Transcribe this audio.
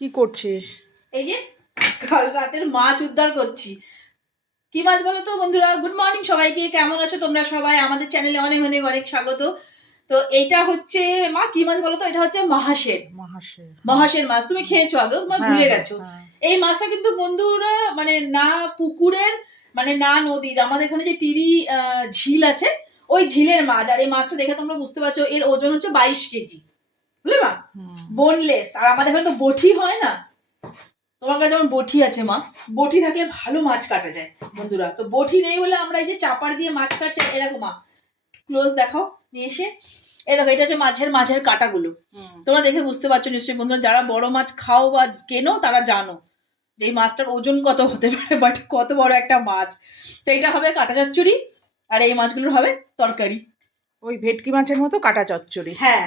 কি করছিস? এই যে কাল রাতের মাছ উদ্ধার করছি। কি মাছ বলো তো বন্ধুরা? গুড মর্নিং সবাইকে, কেমন আছো তোমরা সবাই? আমাদের চ্যানেলে অনেক অনেক অনেক স্বাগত। তো এইটা হচ্ছে মা কি মাছ বলো তো? এটা হচ্ছে মহাশের। মহাশের মাছ তুমি খেয়েছো আগেও, তোমার ভুলে গেছো। এই মাছটা কিন্তু বন্ধুরা মানে না পুকুরের মানে না নদীর, আমাদের এখানে যে টিরি ঝিল আছে ওই ঝিলের মাছ। আর এই মাছটা দেখে তোমরা বুঝতে পারছো এর ওজন হচ্ছে 22 কেজি, বুঝলে মা? বোনলেস। আর আমাদের এখানে তো বটি হয় না, তোমার কাছে যেমন বটি আছে মা, বটি থাকলে ভালো মাছ কাটা যায় বন্ধুরা। তো বটি নেই বলে আমরা এই যে চাপার দিয়ে মাছ কাটছি। এ দেখো মা, ক্লোজ দেখাও নিয়ে এসে। এই দেখো, এটা হচ্ছে মাছের কাটাগুলো। তোমরা দেখে বুঝতে পারছো নিশ্চয়ই বন্ধুরা, যারা বড় মাছ খাও বা কেনো তারা জানো যে এই মাছটার ওজন কত হতে পারে, বাট কত বড় একটা মাছ। তো এটা হবে কাটা চচ্চড়ি, আর এই মাছগুলোর হবে তরকারি। ওই ভেটকি মাছের মতো কাটা চচ্চড়ি। হ্যাঁ।